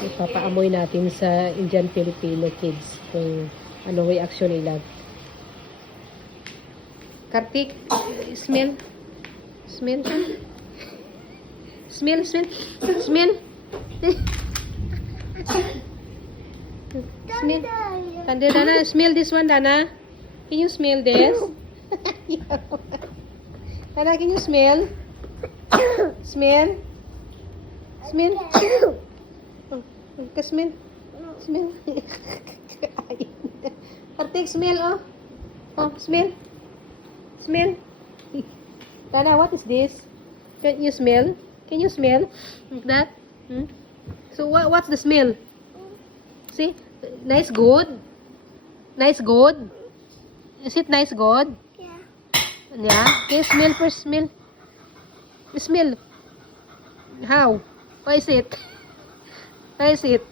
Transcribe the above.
Ipapaamoy natin sa Indian Filipino kids kung anong reaction nila. Kartik, smell. Smell. Smell, smell. Smell. Smell. Dana, smell this one, Dana. Can you smell this? Dana, can you smell? Smell? Smell? Smell? Smell? Kartik, smell, oh. Oh, smell? Smell? Dana, what is this? Can you smell? Can you smell? Like that? Hmm? So, what's the smell? See? Nice, good? Nice, good? Is it nice, good? Yeah. Yeah? Okay, smell first, smell. Smell. How? How is it? How is it?